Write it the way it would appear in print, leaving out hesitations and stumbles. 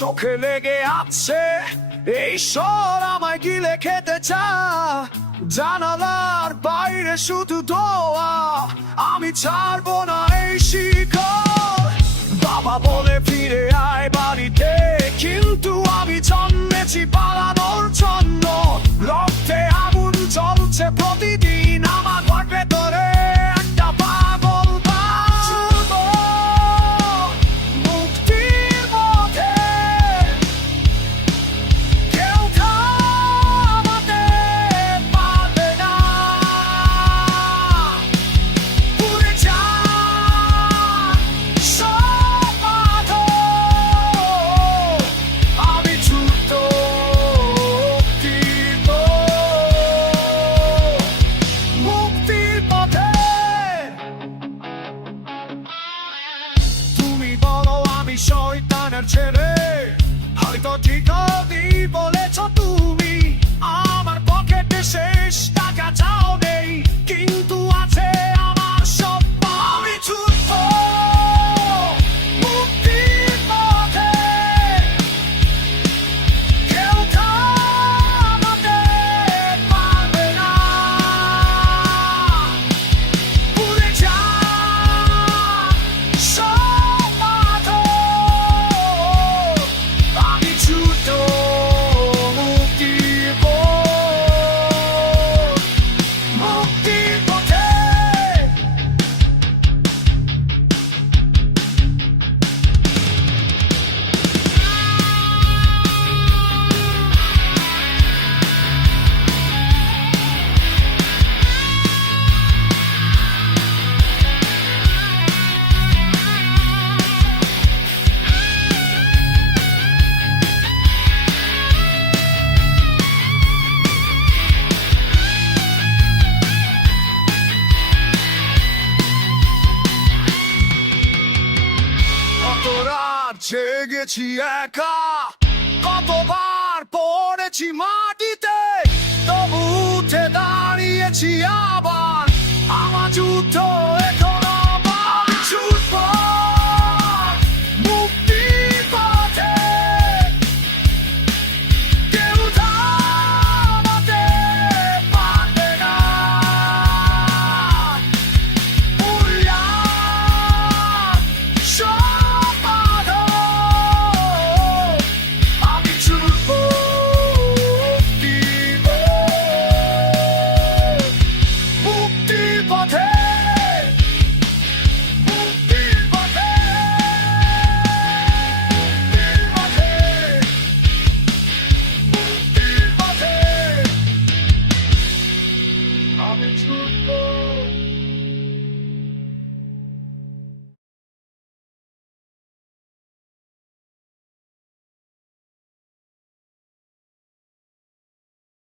চোখে লেগে আছে, এই স্বর আমায় গিলে খেতে চা। জানালার বাইরে শুধু ধোয়া, আমি ছাড়বো না এই শিকড়। বাবা বলে ফিরে আয় বাড়িতে, কিন্তু আমি জন্মেছি পালানোর জন্য। রক্তে আগুন জ্বলছে প্রতিদিন, আমার ঘর ভেতরে একটা পাগল বাজব। মুক্তির পথে কেউ থামাতে পারবে না। পুড়ে যাক সব পাথর, আমি ছুটব মুক্তির পথে। তুমি বলো আমি শয়তানের ছেলে, হয়তো ঠিক বলেছ তুমি। আমার পকেটে শেষ টাকা চাও নেই, কিন্তু আছে আমার স্বপ্ন। আমি ছুটব মুক্তির পথে, কেউ থামাতে পারবে না। পুড়ে যাক সব পাথর, আমি ছুটব মুক্তির পথে। কত রাত জেগেছি একা, কতবার পড়েছি মাটিতে, তবু উঠে দাঁড়িয়েছি আবার। আমার যুদ্ধ